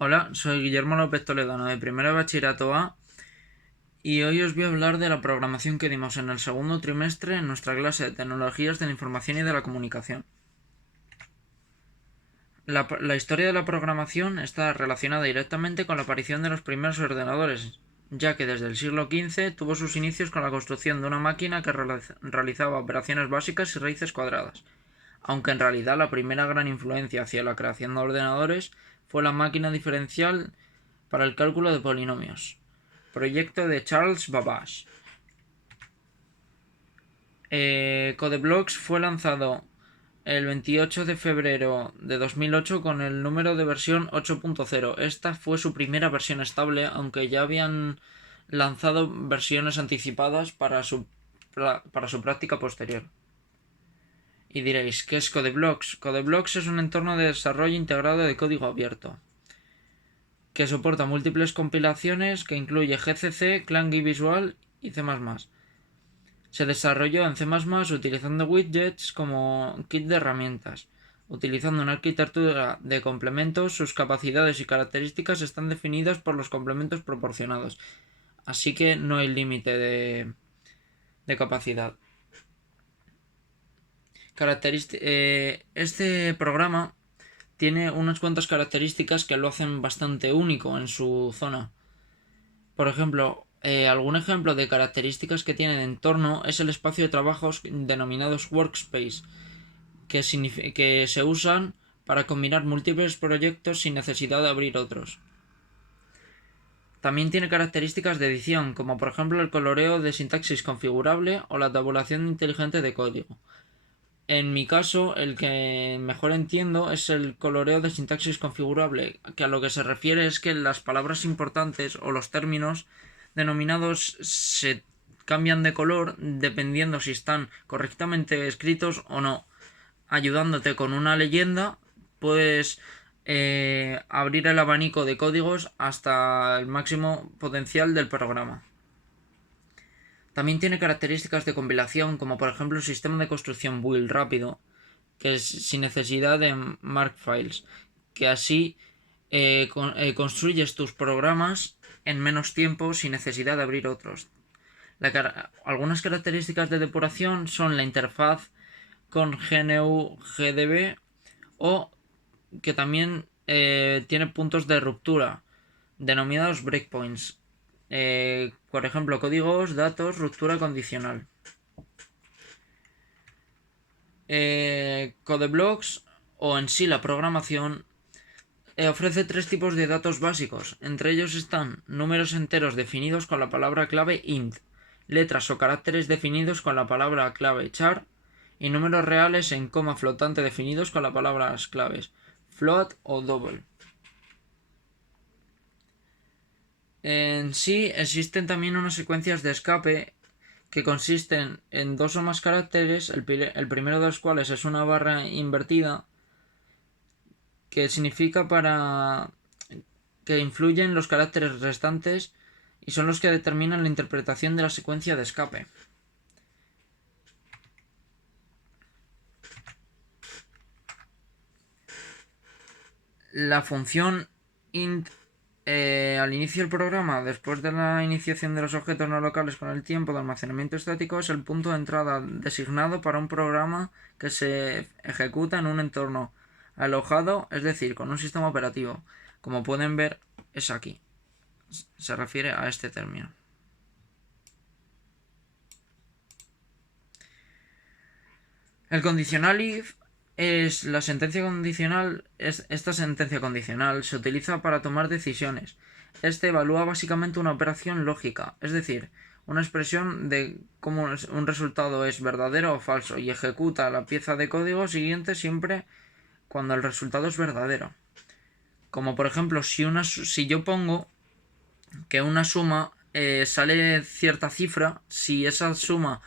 Hola, soy Guillermo López Toledano de Primero de Bachillerato A y hoy os voy a hablar de la programación que dimos en el segundo trimestre en nuestra clase de Tecnologías de la Información y de la Comunicación. La historia de la programación está relacionada directamente con la aparición de los primeros ordenadores, ya que desde el siglo XV tuvo sus inicios con la construcción de una máquina que realizaba operaciones básicas y raíces cuadradas, aunque en realidad la primera gran influencia hacia la creación de ordenadores fue la máquina diferencial para el cálculo de polinomios, proyecto de Charles Babbage. CodeBlocks fue lanzado el 28 de febrero de 2008 con el número de versión 8.0. Esta fue su primera versión estable, aunque ya habían lanzado versiones anticipadas para su práctica posterior. Y diréis, ¿qué es CodeBlocks? CodeBlocks es un entorno de desarrollo integrado de código abierto, que soporta múltiples compilaciones, que incluye GCC, Clang y Visual y C++. Se desarrolló en C++ utilizando widgets como kit de herramientas. Utilizando una arquitectura de complementos, sus capacidades y características están definidas por los complementos proporcionados, así que no hay límite de capacidad. Este programa tiene unas cuantas características que lo hacen bastante único en su zona. Por ejemplo, algún ejemplo de características que tiene de entorno es el espacio de trabajos denominados workspace, que se usan para combinar múltiples proyectos sin necesidad de abrir otros. También tiene características de edición, como por ejemplo el coloreo de sintaxis configurable o la tabulación inteligente de código. En mi caso, el que mejor entiendo es el coloreo de sintaxis configurable, que a lo que se refiere es que las palabras importantes o los términos denominados se cambian de color dependiendo si están correctamente escritos o no. Ayudándote con una leyenda, puedes abrir el abanico de códigos hasta el máximo potencial del programa. También tiene características de compilación, como por ejemplo el sistema de construcción build rápido, que es sin necesidad de markfiles, que así construyes tus programas en menos tiempo sin necesidad de abrir otros. Algunas características de depuración son la interfaz con GNU GDB o que también tiene puntos de ruptura denominados breakpoints. Por ejemplo, códigos, datos, ruptura condicional. CodeBlocks o en sí la programación ofrece tres tipos de datos básicos. Entre ellos están números enteros definidos con la palabra clave int, letras o caracteres definidos con la palabra clave char y números reales en coma flotante definidos con las palabras claves float o double. En sí existen también unas secuencias de escape que consisten en dos o más caracteres, el primero de los cuales es una barra invertida, que significa para que influyen los caracteres restantes y son los que determinan la interpretación de la secuencia de escape. La función int al inicio del programa, después de la iniciación de los objetos no locales con el tiempo de almacenamiento estático, es el punto de entrada designado para un programa que se ejecuta en un entorno alojado, es decir, con un sistema operativo. Como pueden ver, es aquí. Se refiere a este término. El condicional if es la sentencia condicional. Esta sentencia condicional se utiliza para tomar decisiones. Este evalúa básicamente una operación lógica, es decir, una expresión de cómo un resultado es verdadero o falso y ejecuta la pieza de código siguiente siempre cuando el resultado es verdadero. Como por ejemplo, si yo pongo que una suma sale cierta cifra, si esa suma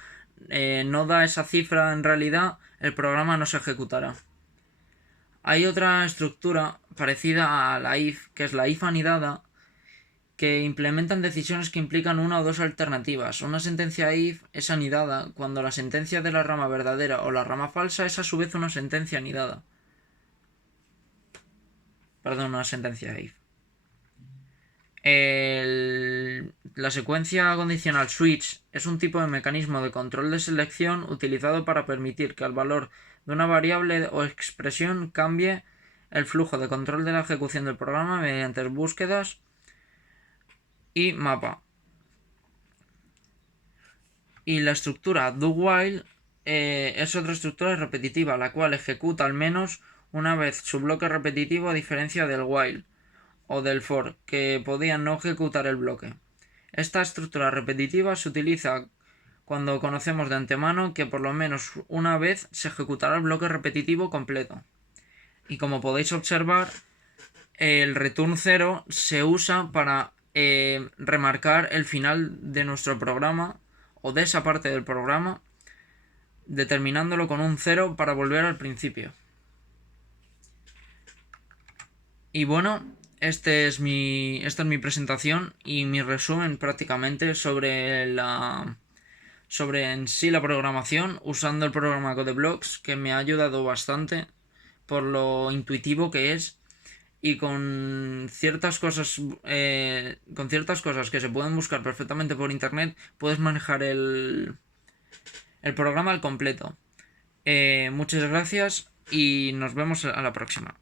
no da esa cifra en realidad, el programa no se ejecutará. Hay otra estructura parecida a la if, que es la if anidada, que implementan decisiones que implican una o dos alternativas. Una sentencia if es anidada cuando la sentencia de la rama verdadera o la rama falsa es a su vez una sentencia anidada. Perdón, una sentencia if. La secuencia condicional switch es un tipo de mecanismo de control de selección utilizado para permitir que el valor de una variable o expresión cambie el flujo de control de la ejecución del programa mediante búsquedas y mapa. Y la estructura do while es otra estructura repetitiva, la cual ejecuta al menos una vez su bloque repetitivo, a diferencia del while o del for, que podían no ejecutar el bloque. Esta estructura repetitiva se utiliza cuando conocemos de antemano que por lo menos una vez se ejecutará el bloque repetitivo completo. Y como podéis observar, el return 0 se usa para remarcar el final de nuestro programa o de esa parte del programa, determinándolo con un 0 para volver al principio. Y bueno, esta es mi presentación y mi resumen prácticamente sobre en sí la programación usando el programa Codeblocks, que me ha ayudado bastante por lo intuitivo que es y con ciertas cosas que se pueden buscar perfectamente por internet puedes manejar el programa al completo. Muchas gracias y nos vemos a la próxima.